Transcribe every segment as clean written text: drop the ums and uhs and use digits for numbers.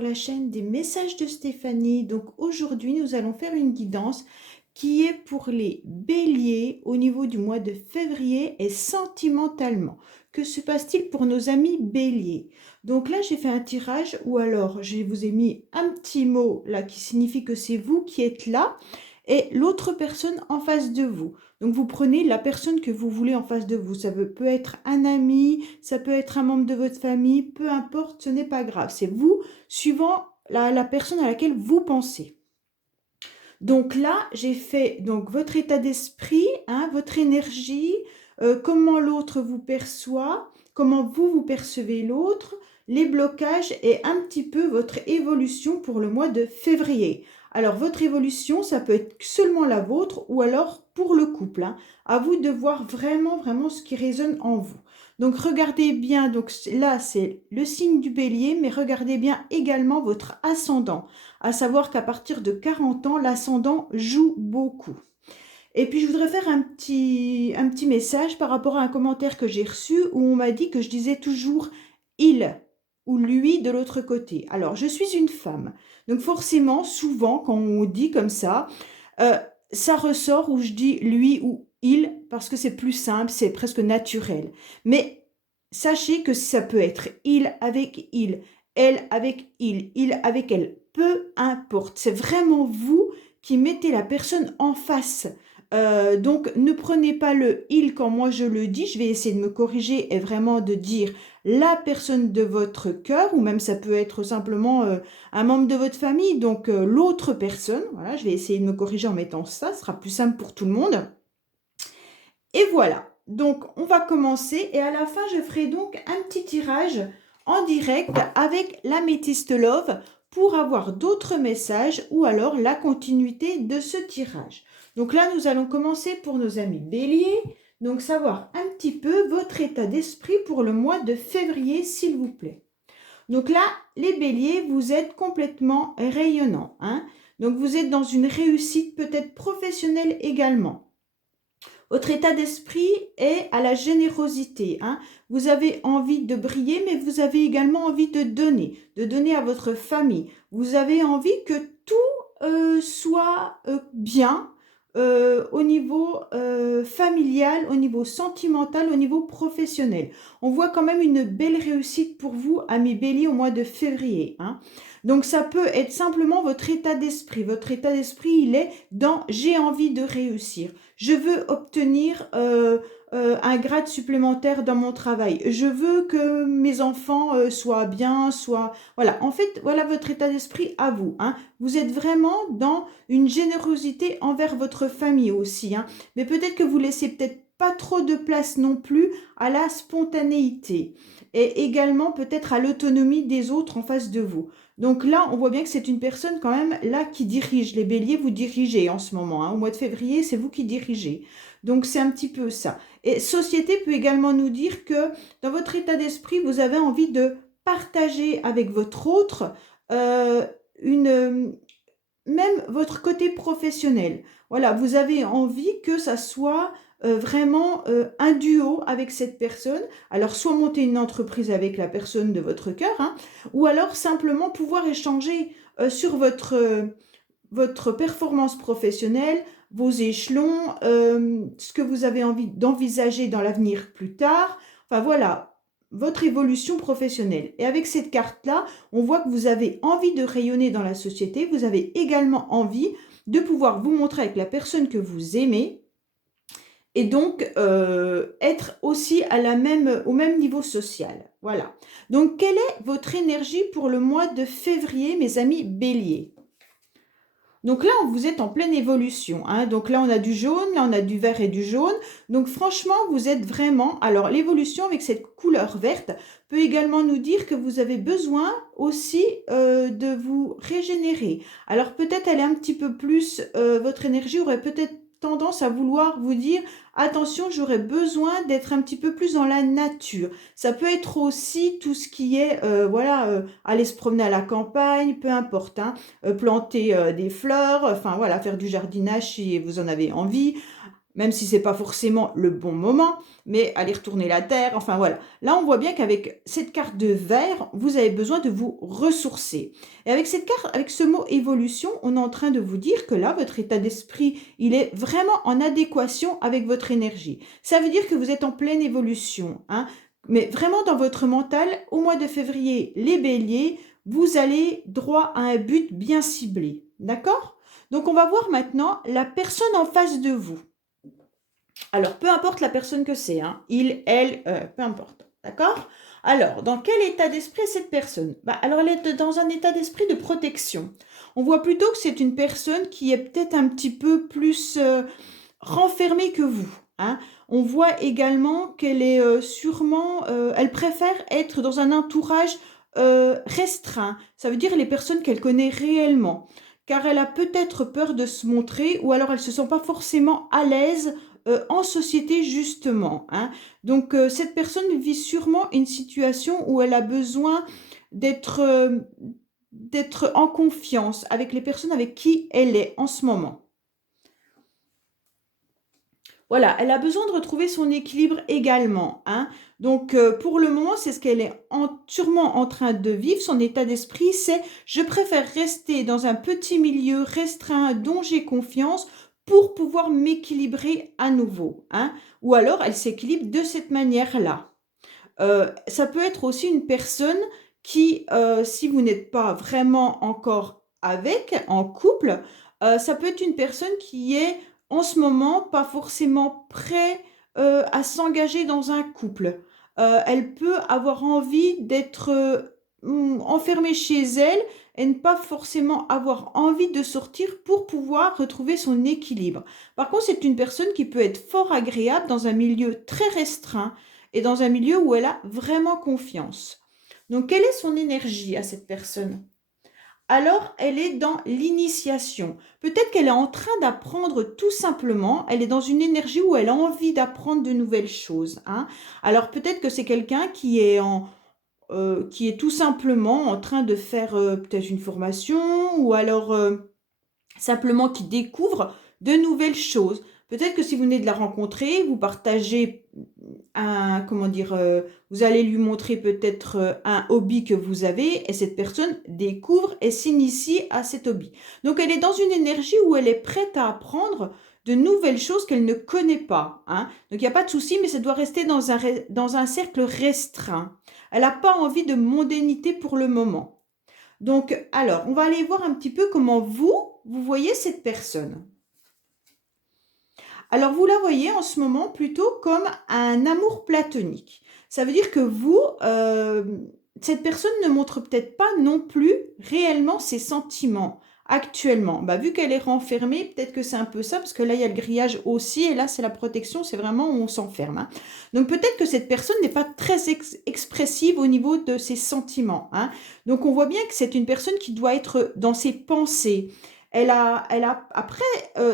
sur la chaîne des messages de Stéphanie. Donc aujourd'hui, nous allons faire une guidance qui est pour les béliers au niveau du mois de février et sentimentalement. Que se passe-t-il pour nos amis béliers? Donc là, j'ai fait un tirage ou alors je vous ai mis un petit mot là qui signifie que c'est vous qui êtes là et l'autre personne en face de vous. Donc vous prenez la personne que vous voulez en face de vous. Ça peut être un ami, ça peut être un membre de votre famille, peu importe, ce n'est pas grave. C'est vous suivant la personne à laquelle vous pensez. Donc là, j'ai fait donc votre état d'esprit, votre énergie, comment l'autre vous perçoit, comment vous percevez l'autre, les blocages et un petit peu votre évolution pour le mois de février. Alors, votre évolution, ça peut être seulement la vôtre ou alors pour le couple. À vous de voir vraiment ce qui résonne en vous. Donc, regardez bien, donc là, c'est le signe du bélier, mais regardez bien également votre ascendant. À savoir qu'à partir de 40 ans, l'ascendant joue beaucoup. Et puis, je voudrais faire un petit message par rapport à un commentaire que j'ai reçu où on m'a dit que je disais toujours « il » ou « lui » de l'autre côté. Alors, je suis une femme. Donc, forcément, souvent, quand on dit comme ça ressort où je dis « lui » ou « il » parce que c'est plus simple, c'est presque naturel. Mais sachez que ça peut être « il » avec « il », elle avec il avec elle, peu importe. C'est vraiment vous qui mettez la personne en face. Donc, ne prenez pas le « il » quand moi je le dis. Je vais essayer de me corriger et vraiment de dire la personne de votre cœur, ou même ça peut être simplement un membre de votre famille, donc l'autre personne. Voilà, je vais essayer de me corriger en mettant ça. Ce sera plus simple pour tout le monde. Et voilà. Donc, on va commencer. Et à la fin, je ferai donc un petit tirage en direct avec l'améthyste love pour avoir d'autres messages ou alors la continuité de ce tirage. Donc là, nous allons commencer pour nos amis béliers. Donc, savoir un petit peu votre état d'esprit pour le mois de février, s'il vous plaît. Donc là, les béliers, vous êtes complètement rayonnants. Donc, vous êtes dans une réussite peut-être professionnelle également. Votre état d'esprit est à la générosité. Vous avez envie de briller, mais vous avez également envie de donner à votre famille. Vous avez envie que tout soit bien au niveau familial, au niveau sentimental, au niveau professionnel. On voit quand même une belle réussite pour vous, amis béliers, au mois de février. Donc, ça peut être simplement votre état d'esprit. Votre état d'esprit, il est dans « j'ai envie de réussir ». Je veux obtenir un grade supplémentaire dans mon travail. Je veux que mes enfants soient bien, Voilà, en fait, voilà votre état d'esprit à vous. Vous êtes vraiment dans une générosité envers votre famille aussi. Mais peut-être que vous laissez peut-être pas trop de place non plus à la spontanéité. Et également peut-être à l'autonomie des autres en face de vous. Donc là, on voit bien que c'est une personne quand même là qui dirige. Les béliers, vous dirigez en ce moment. Au mois de février, c'est vous qui dirigez. Donc c'est un petit peu ça. Et société peut également nous dire que dans votre état d'esprit, vous avez envie de partager avec votre autre même votre côté professionnel. Voilà, vous avez envie que ça soit vraiment un duo avec cette personne. Alors, soit monter une entreprise avec la personne de votre cœur, ou alors simplement pouvoir échanger sur votre performance professionnelle, vos échelons, ce que vous avez envie d'envisager dans l'avenir plus tard. Enfin, voilà, votre évolution professionnelle. Et avec cette carte-là, on voit que vous avez envie de rayonner dans la société. Vous avez également envie de pouvoir vous montrer avec la personne que vous aimez et donc être aussi au même niveau social. Voilà. Donc, quelle est votre énergie pour le mois de février, mes amis béliers? Donc là, vous êtes en pleine évolution. Donc là, on a du jaune, là, on a du vert et du jaune. Donc franchement, vous êtes vraiment... Alors, l'évolution avec cette couleur verte peut également nous dire que vous avez besoin aussi de vous régénérer. Alors, peut-être elle est un petit peu plus... votre énergie aurait peut-être tendance à vouloir vous dire « Attention, j'aurais besoin d'être un petit peu plus dans la nature ». Ça peut être aussi tout ce qui est, aller se promener à la campagne, peu importe, planter des fleurs, enfin voilà, faire du jardinage si vous en avez envie. même si ce n'est pas forcément le bon moment, mais aller retourner la terre, enfin voilà. Là, on voit bien qu'avec cette carte de verre, vous avez besoin de vous ressourcer. Et avec cette carte, avec ce mot évolution, on est en train de vous dire que là, votre état d'esprit, il est vraiment en adéquation avec votre énergie. Ça veut dire que vous êtes en pleine évolution, hein, mais vraiment dans votre mental, au mois de février, les béliers, vous allez droit à un but bien ciblé, d'accord? Donc, on va voir maintenant la personne en face de vous. Alors, peu importe la personne que c'est, hein, il, elle, peu importe, d'accord? Alors, dans quel état d'esprit est cette personne? Alors, elle est dans un état d'esprit de protection. On voit plutôt que c'est une personne qui est peut-être un petit peu plus renfermée que vous, hein. On voit également qu'elle est sûrement, elle préfère être dans un entourage restreint. Ça veut dire les personnes qu'elle connaît réellement. Car elle a peut-être peur de se montrer ou alors elle ne se sent pas forcément à l'aise en société justement, hein. Donc cette personne vit sûrement une situation où elle a besoin d'être d'être en confiance avec les personnes avec qui elle est en ce moment. Voilà, elle a besoin de retrouver son équilibre également, hein. Donc pour le moment, c'est ce qu'elle est sûrement en train de vivre. Son état d'esprit, c'est: je préfère rester dans un petit milieu restreint dont j'ai confiance pour pouvoir m'équilibrer à nouveau, hein. Ou alors, elle s'équilibre de cette manière-là. Ça peut être aussi une personne qui, si vous n'êtes pas vraiment encore en couple, ça peut être une personne qui est en ce moment pas forcément prêt à s'engager dans un couple. Elle peut avoir envie d'être enfermée chez elle et ne pas forcément avoir envie de sortir pour pouvoir retrouver son équilibre. Par contre, c'est une personne qui peut être fort agréable dans un milieu très restreint et dans un milieu où elle a vraiment confiance. Donc, quelle est son énergie à cette personne? Alors, elle est dans l'initiation. Peut-être qu'elle est en train d'apprendre tout simplement. Elle est dans une énergie où elle a envie d'apprendre de nouvelles choses, hein. Alors, peut-être que c'est quelqu'un qui est tout simplement en train de faire peut-être une formation ou alors simplement qui découvre de nouvelles choses. Peut-être que si vous venez de la rencontrer, vous partagez comment dire, vous allez lui montrer peut-être un hobby que vous avez et cette personne découvre et s'initie à cet hobby. Donc elle est dans une énergie où elle est prête à apprendre de nouvelles choses qu'elle ne connaît pas, hein. Donc il n'y a pas de souci, mais ça doit rester dans un cercle restreint. Elle n'a pas envie de mondanité pour le moment. Donc, alors, on va aller voir un petit peu comment vous voyez cette personne. Alors, vous la voyez en ce moment plutôt comme un amour platonique. Ça veut dire que cette personne ne montre peut-être pas non plus réellement ses sentiments actuellement. Vu qu'elle est renfermée, peut-être que c'est un peu ça, parce que là, il y a le grillage aussi, et là, c'est la protection, c'est vraiment où on s'enferme, hein. Donc, peut-être que cette personne n'est pas très expressive au niveau de ses sentiments, hein. Donc, on voit bien que c'est une personne qui doit être dans ses pensées. Après,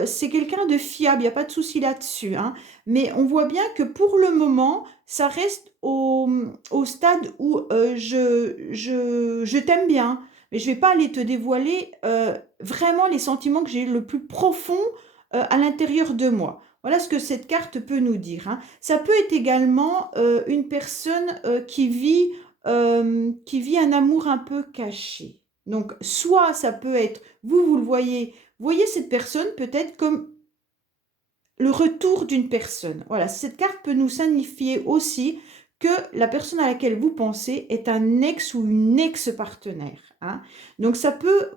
c'est quelqu'un de fiable, il n'y a pas de souci là-dessus, hein. Mais on voit bien que pour le moment, ça reste au stade où je t'aime bien, mais je ne vais pas aller te dévoiler vraiment les sentiments que j'ai le plus profond à l'intérieur de moi. Voilà ce que cette carte peut nous dire, hein. Ça peut être également une personne qui vit un amour un peu caché. Donc, soit ça peut être, vous le voyez cette personne peut-être comme le retour d'une personne. Voilà, cette carte peut nous signifier aussi que la personne à laquelle vous pensez est un ex ou une ex-partenaire, hein. Donc, ça peut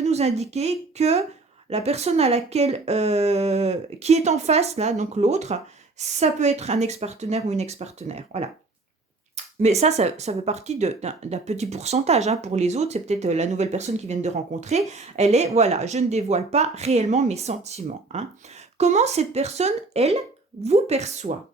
nous indiquer que la personne qui est en face, là, donc l'autre, ça peut être un ex-partenaire ou une ex-partenaire. Voilà. Mais ça fait partie d'un petit pourcentage, hein. Pour les autres, c'est peut-être la nouvelle personne qu'ils viennent de rencontrer. Elle est, voilà, je ne dévoile pas réellement mes sentiments, hein. Comment cette personne, elle, vous perçoit?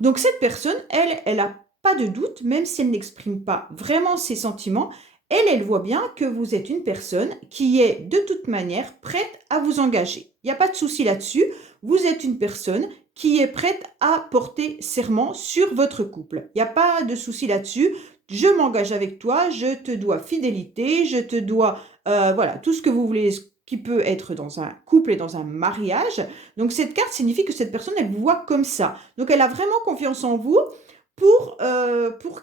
Donc cette personne, elle n'a pas de doute, même si elle n'exprime pas vraiment ses sentiments, elle voit bien que vous êtes une personne qui est de toute manière prête à vous engager. Il n'y a pas de souci là-dessus. Vous êtes une personne qui est prête à porter serment sur votre couple. Il n'y a pas de souci là-dessus. Je m'engage avec toi, je te dois fidélité, je te dois, voilà, tout ce que vous voulez qui peut être dans un couple et dans un mariage. Donc cette carte signifie que cette personne, elle vous voit comme ça. Donc elle a vraiment confiance en vous pour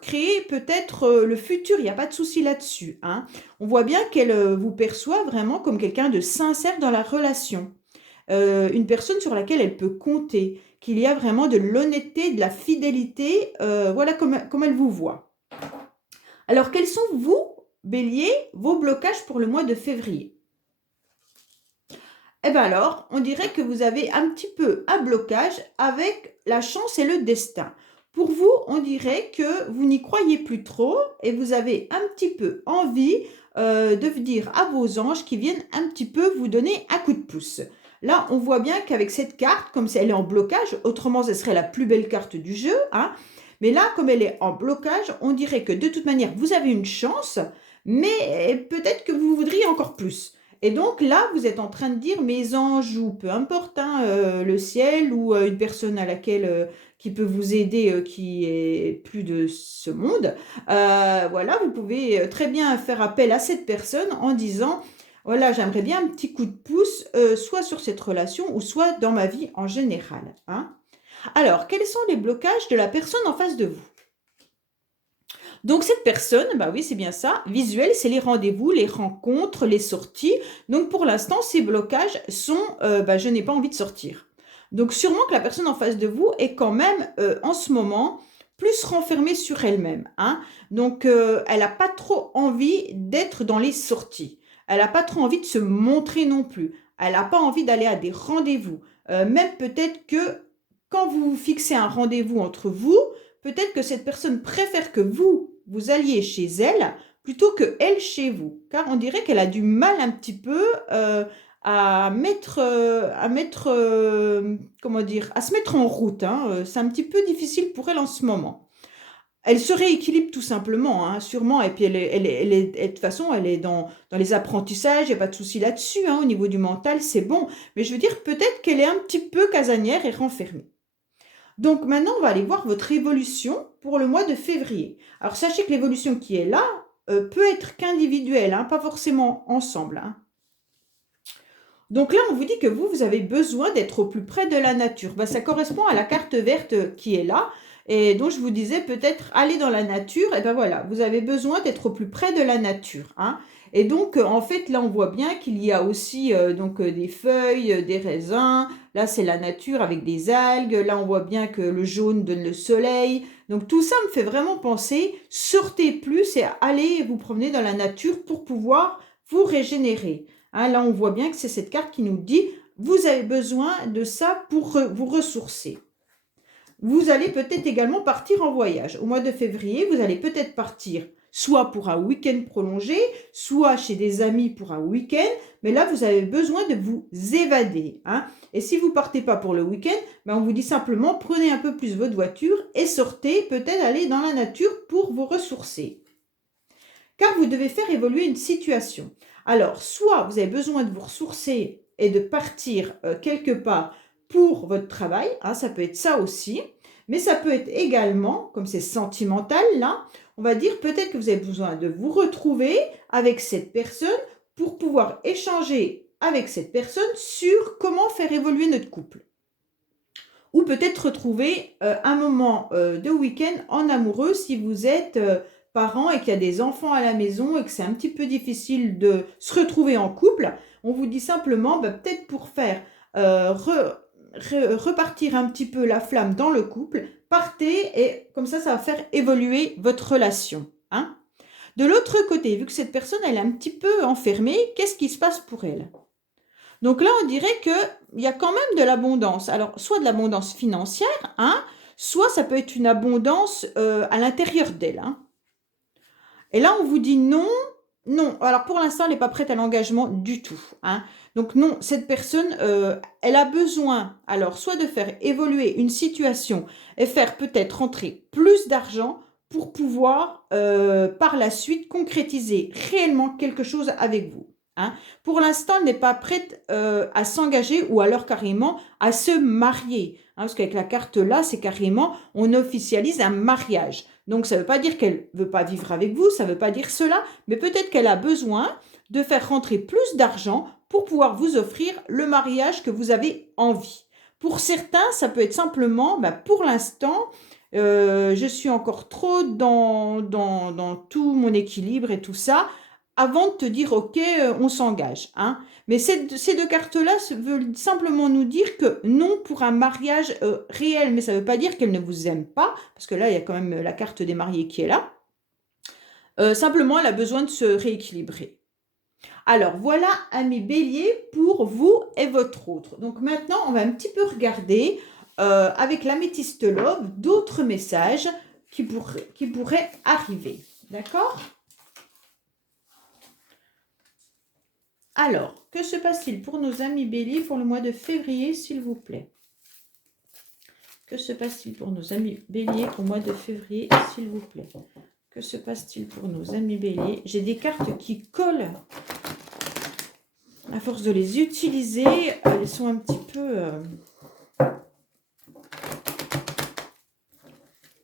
créer peut-être le futur. Il n'y a pas de souci là-dessus, hein. On voit bien qu'elle vous perçoit vraiment comme quelqu'un de sincère dans la relation. Une personne sur laquelle elle peut compter, qu'il y a vraiment de l'honnêteté, de la fidélité, voilà comme elle vous voit. Alors, quels sont, vous, Bélier, vos blocages pour le mois de février? Eh bien alors, on dirait que vous avez un petit peu un blocage avec la chance et le destin. Pour vous, on dirait que vous n'y croyez plus trop et vous avez un petit peu envie de dire à vos anges qui viennent un petit peu vous donner un coup de pouce. Là, on voit bien qu'avec cette carte, comme elle est en blocage, autrement, ce serait la plus belle carte du jeu, hein. Mais là, comme elle est en blocage, on dirait que de toute manière, vous avez une chance, mais peut-être que vous voudriez encore plus. Et donc là, vous êtes en train de dire, mes anges, ou peu importe, hein, le ciel, ou une personne à laquelle, qui peut vous aider, qui est plus de ce monde, voilà, vous pouvez très bien faire appel à cette personne en disant, voilà, j'aimerais bien un petit coup de pouce, soit sur cette relation, ou soit dans ma vie en général, hein. Alors, quels sont les blocages de la personne en face de vous? Donc cette personne, bah oui, c'est bien ça, visuel, c'est les rendez-vous, les rencontres, les sorties. Donc pour l'instant, ces blocages sont, je n'ai pas envie de sortir. Donc sûrement que la personne en face de vous est quand même, en ce moment, plus renfermée sur elle-même, hein. Donc elle n'a pas trop envie d'être dans les sorties. Elle n'a pas trop envie de se montrer non plus. Elle n'a pas envie d'aller à des rendez-vous. Même peut-être que quand vous fixez un rendez-vous entre vous, peut-être que cette personne préfère que vous alliez chez elle plutôt que elle chez vous. Car on dirait qu'elle a du mal un petit peu comment dire, à se mettre en route, hein. C'est un petit peu difficile pour elle en ce moment. Elle se rééquilibre tout simplement, hein, sûrement. Et puis de toute façon, elle est dans les apprentissages, il n'y a pas de souci là-dessus, hein, au niveau du mental, c'est bon. Mais je veux dire, peut-être qu'elle est un petit peu casanière et renfermée. Donc maintenant, on va aller voir votre évolution pour le mois de février. Alors sachez que l'évolution qui est là peut être qu'individuelle, hein, pas forcément ensemble, hein. Donc là, on vous dit que vous avez besoin d'être au plus près de la nature. Ça correspond à la carte verte qui est là. Et donc, je vous disais peut-être aller dans la nature. Et ben voilà, vous avez besoin d'être au plus près de la nature, hein. Et donc, en fait, là, on voit bien qu'il y a aussi des feuilles, des raisins. Là, c'est la nature avec des algues. Là, on voit bien que le jaune donne le soleil. Donc, tout ça me fait vraiment penser, sortez plus et allez vous promener dans la nature pour pouvoir vous régénérer. Hein, là, on voit bien que c'est cette carte qui nous dit, vous avez besoin de ça pour vous ressourcer. Vous allez peut-être également partir en voyage. Au mois de février, vous allez peut-être partir soit pour un week-end prolongé, soit chez des amis pour un week-end. Mais là, vous avez besoin de vous évader, hein. Et si vous ne partez pas pour le week-end, on vous dit simplement, prenez un peu plus votre voiture et sortez, peut-être aller dans la nature pour vous ressourcer. Car vous devez faire évoluer une situation. Alors, soit vous avez besoin de vous ressourcer et de partir quelque part pour votre travail, hein, ça peut être ça aussi, mais ça peut être également, comme c'est sentimental là, on va dire peut-être que vous avez besoin de vous retrouver avec cette personne pour pouvoir échanger avec cette personne sur comment faire évoluer notre couple. Ou peut-être retrouver un moment de week-end en amoureux si vous êtes parents et qu'il y a des enfants à la maison et que c'est un petit peu difficile de se retrouver en couple. On vous dit simplement, peut-être pour faire repartir un petit peu la flamme dans le couple, partez et comme ça va faire évoluer votre relation, hein. De l'autre côté, vu que cette personne elle est un petit peu enfermée, qu'est-ce qui se passe pour elle? Donc là, on dirait qu'il y a quand même de l'abondance. Alors, soit de l'abondance financière, hein, soit ça peut être une abondance à l'intérieur d'elle, hein. Et là, on vous dit non, non. Alors, pour l'instant, elle n'est pas prête à l'engagement du tout, hein. Donc non, cette personne, elle a besoin, alors, soit de faire évoluer une situation et faire peut-être rentrer plus d'argent pour pouvoir, par la suite, concrétiser réellement quelque chose avec vous, hein. Pour l'instant, elle n'est pas prête à s'engager ou alors carrément à se marier, hein, parce qu'avec la carte là, c'est carrément, on officialise un mariage. Donc, ça ne veut pas dire qu'elle ne veut pas vivre avec vous, ça ne veut pas dire cela, mais peut-être qu'elle a besoin de faire rentrer plus d'argent pour pouvoir vous offrir le mariage que vous avez envie. Pour certains, ça peut être simplement, pour l'instant, je suis encore trop dans tout mon équilibre et tout ça, avant de te dire, ok, on s'engage. Hein. Mais ces deux cartes-là veulent simplement nous dire que non pour un mariage réel, mais ça ne veut pas dire qu'elle ne vous aime pas, parce que là, il y a quand même la carte des mariés qui est là. Simplement, elle a besoin de se rééquilibrer. Alors, voilà, amis bélier, pour vous et votre autre. Donc maintenant, on va un petit peu regarder avec l'améthyste love d'autres messages qui pourraient arriver. D'accord ? Alors, que se passe-t-il pour nos amis béliers pour le mois de février, s'il vous plaît? Que se passe-t-il pour nos amis béliers au mois de février, s'il vous plaît? Que se passe-t-il pour nos amis béliers? J'ai des cartes qui collent. À force de les utiliser, elles sont un petit peu...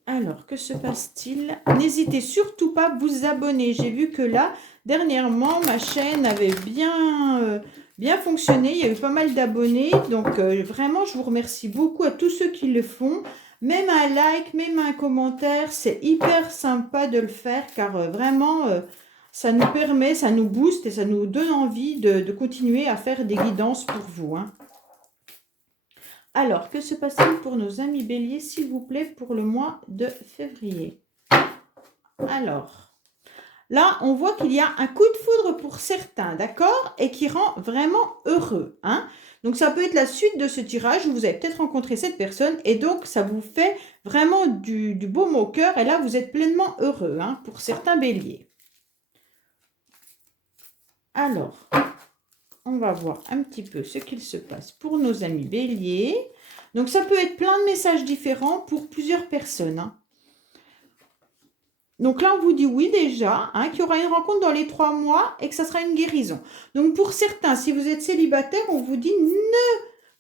Alors, que se passe-t-il? N'hésitez surtout pas à vous abonner. J'ai vu que là, dernièrement, ma chaîne avait bien fonctionné. Il y a eu pas mal d'abonnés. Donc, vraiment, je vous remercie beaucoup à tous ceux qui le font. Même un like, même un commentaire, c'est hyper sympa de le faire car vraiment, ça nous permet, ça nous booste et ça nous donne envie de continuer à faire des guidances pour vous. Hein. Alors, que se passe-t-il pour nos amis béliers, s'il vous plaît, pour le mois de février? Alors, là, on voit qu'il y a un coup de foudre pour certains, d'accord? Et qui rend vraiment heureux. Hein? Donc, ça peut être la suite de ce tirage où vous avez peut-être rencontré cette personne et donc, ça vous fait vraiment du baume au cœur. Et là, vous êtes pleinement heureux hein, pour certains béliers. Alors, on va voir un petit peu ce qu'il se passe pour nos amis béliers. Donc, ça peut être plein de messages différents pour plusieurs personnes. Hein. Donc là, on vous dit oui déjà, hein, qu'il y aura une rencontre dans les 3 mois et que ça sera une guérison. Donc, pour certains, si vous êtes célibataire, on vous dit ne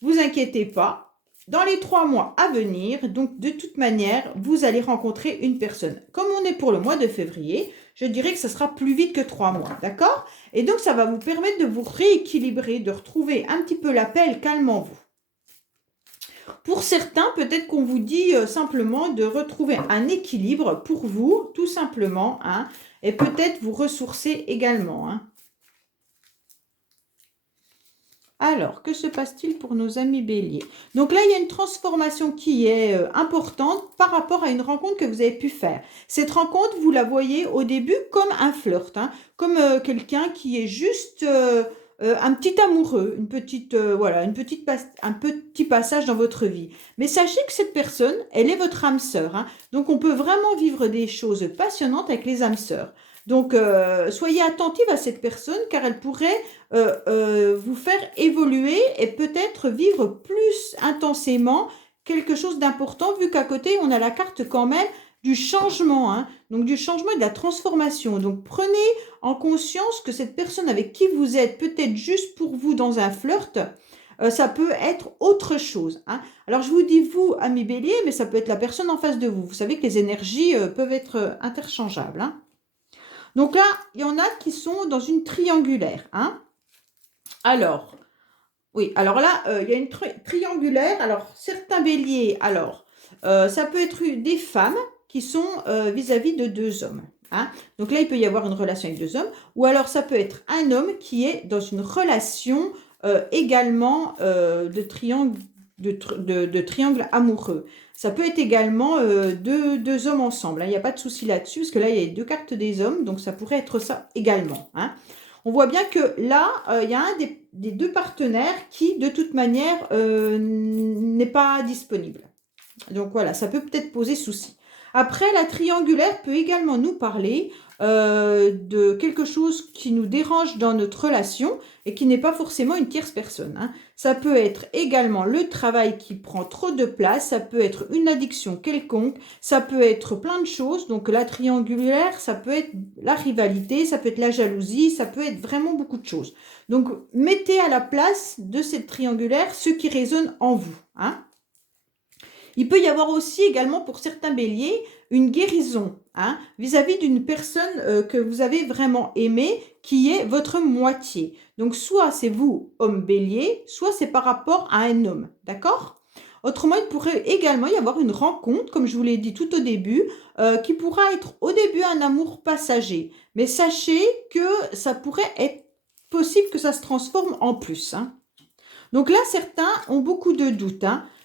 vous inquiétez pas. Dans les 3 mois à venir, donc de toute manière, vous allez rencontrer une personne. Comme on est pour le mois de février, je dirais que ça sera plus vite que 3 mois, d'accord? Et donc, ça va vous permettre de vous rééquilibrer, de retrouver un petit peu la paix et le calme en vous. Pour certains, peut-être qu'on vous dit simplement de retrouver un équilibre pour vous, tout simplement, hein, et peut-être vous ressourcer également. Hein. Alors, que se passe-t-il pour nos amis béliers? Donc là, il y a une transformation qui est importante par rapport à une rencontre que vous avez pu faire. Cette rencontre, vous la voyez au début comme un flirt, hein, comme quelqu'un qui est juste un petit amoureux, un petit passage dans votre vie. Mais sachez que cette personne, elle est votre âme sœur. Hein, donc, on peut vraiment vivre des choses passionnantes avec les âmes sœurs. Donc, soyez attentive à cette personne car elle pourrait vous faire évoluer et peut-être vivre plus intensément quelque chose d'important vu qu'à côté, on a la carte quand même du changement, hein, donc du changement et de la transformation. Donc, prenez en conscience que cette personne avec qui vous êtes peut-être juste pour vous dans un flirt, ça peut être autre chose. Hein. Alors, je vous dis vous, amis bélier, mais ça peut être la personne en face de vous. Vous savez que les énergies peuvent être interchangeables. Hein. Donc là, il y en a qui sont dans une triangulaire. Hein. Alors, oui, alors là, il y a une triangulaire. Alors, certains béliers, alors, ça peut être des femmes qui sont vis-à-vis de 2 hommes. Hein. Donc là, il peut y avoir une relation avec 2 hommes. Ou alors, ça peut être un homme qui est dans une relation également de triangle amoureux. Ça peut être également 2 hommes ensemble. Hein. Il n'y a pas de souci là-dessus, parce que là, il y a 2 cartes des hommes, donc ça pourrait être ça également. Hein. On voit bien que là, il y a un des 2 partenaires qui, de toute manière, n'est pas disponible. Donc voilà, ça peut peut-être poser souci. Après, la triangulaire peut également nous parler de quelque chose qui nous dérange dans notre relation et qui n'est pas forcément une tierce personne. Hein. Ça peut être également le travail qui prend trop de place, ça peut être une addiction quelconque, ça peut être plein de choses. Donc la triangulaire, ça peut être la rivalité, ça peut être la jalousie, ça peut être vraiment beaucoup de choses. Donc mettez à la place de cette triangulaire ce qui résonne en vous. Hein. Il peut y avoir aussi également pour certains béliers une guérison vis-à-vis d'une personne que vous avez vraiment aimée, qui est votre moitié. Donc soit c'est vous, homme bélier, soit c'est par rapport à un homme, d'accord? Autrement, il pourrait également y avoir une rencontre, comme je vous l'ai dit tout au début, qui pourra être au début un amour passager. Mais sachez que ça pourrait être possible que ça se transforme en plus. Donc là, certains ont beaucoup de doutes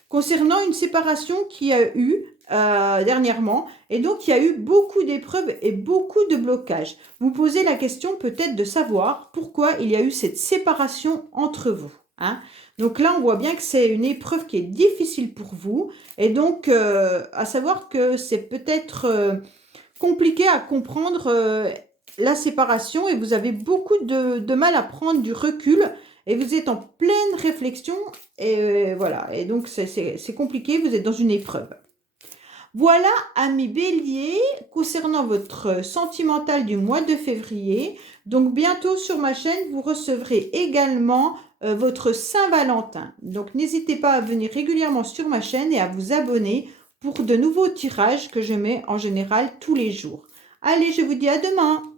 concernant une séparation qu'il y a eu dernièrement. Et donc, il y a eu beaucoup d'épreuves et beaucoup de blocages. Vous posez la question peut-être de savoir pourquoi il y a eu cette séparation entre vous. Donc là, on voit bien que c'est une épreuve qui est difficile pour vous. Et donc, à savoir que c'est peut-être compliqué à comprendre la séparation et vous avez beaucoup de mal à prendre du recul et vous êtes en pleine réflexion et voilà. Et donc, c'est compliqué, vous êtes dans une épreuve. Voilà, amis béliers, concernant votre sentimental du mois de février. Donc, bientôt sur ma chaîne, vous recevrez également votre Saint-Valentin. Donc, n'hésitez pas à venir régulièrement sur ma chaîne et à vous abonner pour de nouveaux tirages que je mets en général tous les jours. Allez, je vous dis à demain!